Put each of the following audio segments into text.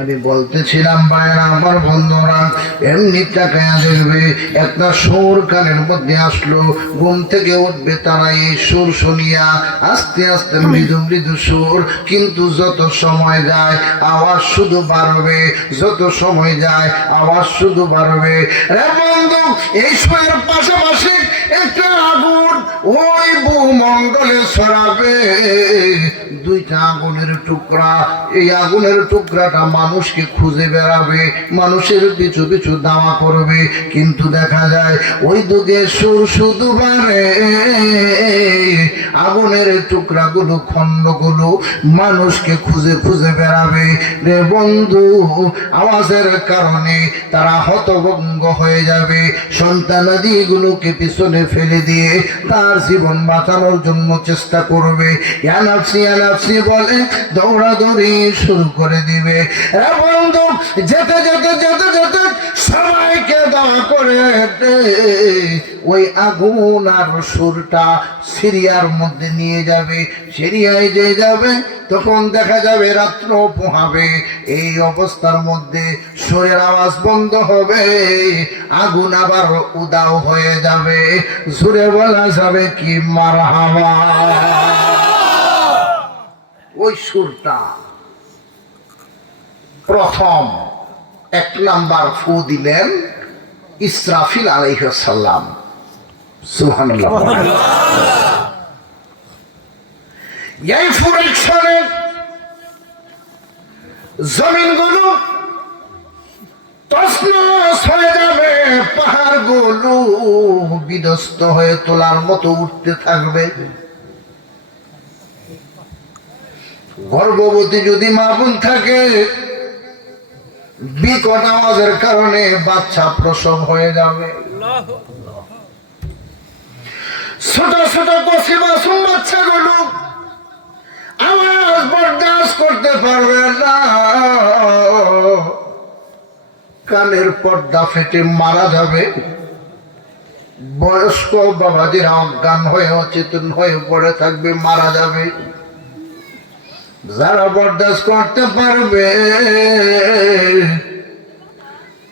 আমি বলতেছিলাম বাইরা আমার বন্ধুরা এমনি তাকায় দেখবে একটা সুর কানের মধ্যে আসলো, ঘুম থেকে উঠবে তারা এই সুর শুনিয়া। আস্তে আস্তে মৃদু মৃদু সুর, কিন্তু যত সময় যায়, আওয়াজ শুধু বাড়বে। যত সময় যায়, আওয়াজ শুধু বাড়বে। রে বন্ধু, এই সুরের পাশাপাশি একটা আগুন ওই ভূমণ্ডলে ছড়াবে। দুইটা আগুনের টুকরা, এই আগুনের টুকরাটা মানুষকে খুঁজে বেড়াবে, মানুষের পিছু পিছু দাওয়া করবে। কিন্তু দেখা যায়, ওই দুগে সুর শুধু বাড়ে। আগুনের টুকরাগুলো, খণ্ডগুলো মানুষকে খুঁজে খুঁজে বেড়াবে। রে বন্ধু, আওয়াজের কারণে তারা হতভঙ্গ হয়ে যাবে। সন্তানাদিগুলোকে পিছনে ফেলে দিয়ে তার জীবন বাঁচানোর জন্য চেষ্টা করবে। ইয়ানাফসি ইয়ানাফসি বলে, দৌড়াদৌড়ি শুরু করে দিবে। বন্ধু, যেতে যেতে যেতে যেতে সবাইকে দয়া করে ওই আগুন আর সুরটা সিরিয়ার মধ্যে নিয়ে যাবে। সিরিয়ায় যে যাবে, তখন দেখা যাবে রাত্র পোহাবে। এই অবস্থার মধ্যে সুরের আওয়াজ বন্ধ হবে। আগুন আবার উদাও হয়ে যাবে। সুরে বলা যাবে কি মার ওই সুরটা। প্রথম এক নাম্বার ফু দিলেন ইসরাফিল আলাইহাল্লাম সুবহানাল্লাহ। এই ফুরেকশনে জমিনগুলো তসনস হয়ে যাবে, পাহাড়গুলো বিধ্বস্ত হয়ে তোলার মতো উঠতে থাকবে। গর্ভবতী যদি মা বোন থাকে বিকট আওয়াজের কারণে বাচ্চা প্রসব হয়ে যাবে। ছোট ছোট কষি মাসুম বাচ্চাগুলো আওয়াজ বরদাস্ত করতে পারবে না। কানের পর্দা ফেটে মারা যাবে। বয়স্ক বাবাজিরা অজ্ঞান হয়ে অচেতন হয়ে পড়ে থাকবে মারা যাবে। যারা বরদাস্ত করতে পারবে,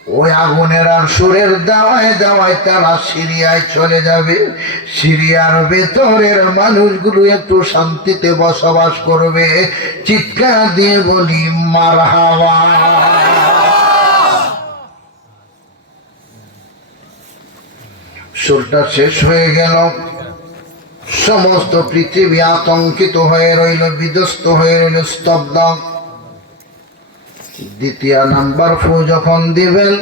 ওই আগুনের আর সুরের দাওয়ায় দাওয়ায় তারা সিরিয়ায় চলে যাবে। সিরিয়ার ভেতরের মানুষগুলো একটু শান্তিতে বসবাস করবে। চিৎকার দিয়ে বলি, মার হাওয়া। সুরটা শেষ হয়ে গেল। সমস্ত পৃথিবী আতঙ্কিত হয়ে রইল, বিধ্বস্ত হয়ে রইল, স্তব্ধ। দ্বিতীয় নাম্বার ফু যখন দিবেন,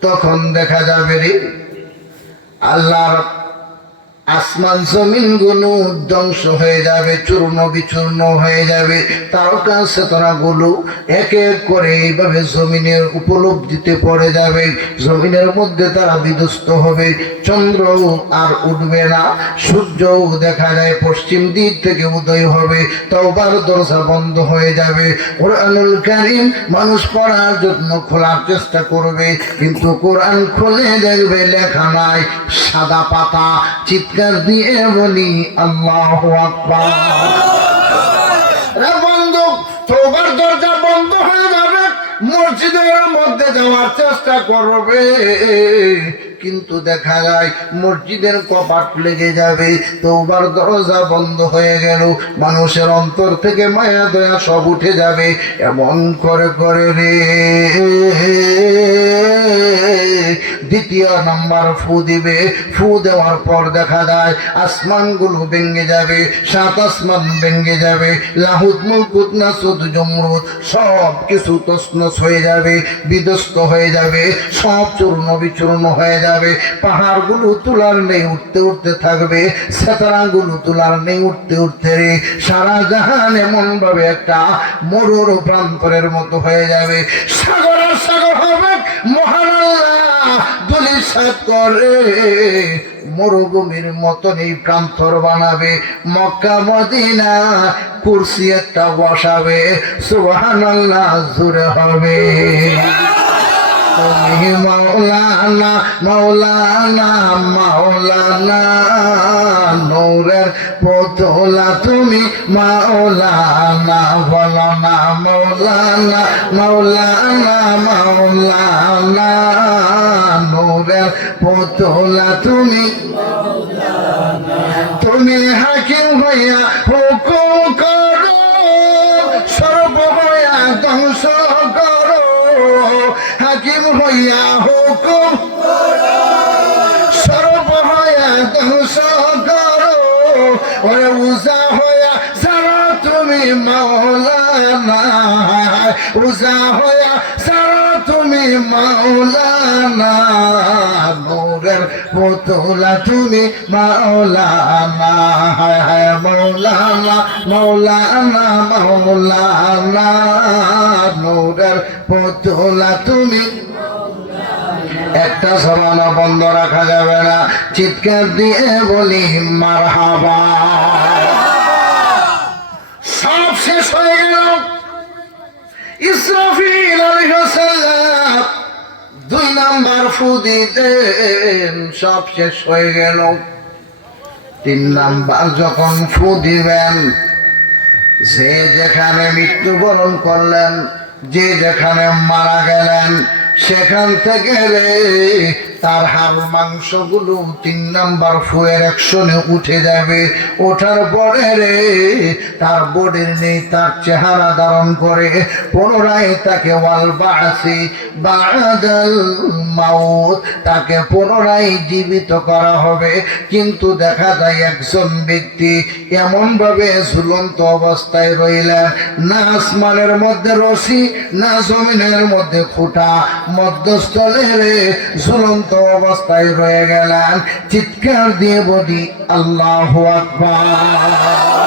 তখন দেখা যাবে রে, আল্লাহর আসমান জমিনগুলো ধ্বংস হয়ে যাবে, চূর্ণ বিচূর্ণ হয়ে যাবে। তারকা চেতনা গুলো এক এক করে এইভাবে জমিনের উপলব্ধিতে পড়ে যাবে। জমিনের মধ্যে তারা বিধ্বস্ত হবে। চন্দ্র আর উঠবে না। সূর্যও দেখা যায় পশ্চিম দিক থেকে উদয় হবে। তওবার দরজা বন্ধ হয়ে যাবে। কোরআনুল কারিম মানুষ পড়ার জন্য খোলার চেষ্টা করবে, কিন্তু কোরআন খুলে দেখবে লেখা নাই সাদা পাতা চিৎকার দিয়ে বলি আল্লাহ বন্ধু দরজা বন্ধ হয়ে যাবে মসজিদের মধ্যে যাওয়ার চেষ্টা করবে। কিন্তু দেখা যায় মসজিদের কপাট লেগে যাবে। তোবার দরজা বন্ধ হয়ে গেল। মানুষের অন্তর থেকে মায়া, দয়া সব উঠে যাবে। এমন করে করে রে। দ্বিতীয় নাম্বার ফু দিবে। ফু দেওয়ার পর দেখা যায় আসমানগুলো ভেঙে যাবে, সাত আসমান ভেঙে যাবে লাহুত মুলকুত নাসুদ জমরুদ সব কিছু তসনস হয়ে যাবে, বিধ্বস্ত হয়ে যাবে, সব চূর্ণ বিচূর্ণ হয়ে যাবে। পাহাড়গুলো তুলার নেই, উঠতে উঠতে থাকবে সেতারাগুলো তুলার নেই, উঠতে উঠতে রে। সারা জাহান এমন ভাবে একটা মরুর প্রান্তরের মতো হয়ে যাবে। সাগর সাগর হবে মরুভূমির মতন এই প্রান্তর বানাবে, মক্কা, মদিনা, কুরসি একটা বসাবে জুড়ে হবে। মাওলানা মাওলানা, নূরের পুতুলা, তুমি মাওলানা, বলো না মৌলানা মাওলানা মাওলানা, নূরের পুতুলা, তুমি তুমি হাকিম হইয়া হুকুম করো সর্ব হইয়া ধ্বংস করো। হাকিম হইয়া তুমি পুতুলা তুমি মাওলানা হায় মাওলানা মাওলানা মাওলানা নূরের পুতুলা তুমি একটা সমানো বন্ধ রাখা যাবে না। চিৎকার দিয়ে বলি মার হাবা সব শেষ হয়ে গেল। ইসরাফিল দুই নাম্বার ফু দিতেন সব শেষ হয়ে গেল। তিন নাম্বার যখন ফু দিবেন যে যেখানে মৃত্যুবরণ করলেন, যে যেখানে মারা গেলেন সেখান থেকে রে, তার হাড় মাংসগুলো তিন নাম্বার ফুয়ের একশনে উঠে যাবে। ওঠার পরে রে, তার বডির নেই, তার চেহারা ধারণ করে। পুনরায় তাকে ওয়াল বাসি বাদাল মাউত, তাকে পুনরায় জীবিত করা হবে। কিন্তু দেখা যায় একজন ব্যক্তি এমনভাবে ঝুলন্ত অবস্থায় রইলেন, না আসমানের মধ্যে রশি, না জমিনের মধ্যে খুঁটা। মধ্যস্থলে ঝুলন্ত অবস্থায় রয়ে গেলেন চিৎকার দিয়ে বলি আল্লাহ আকবার।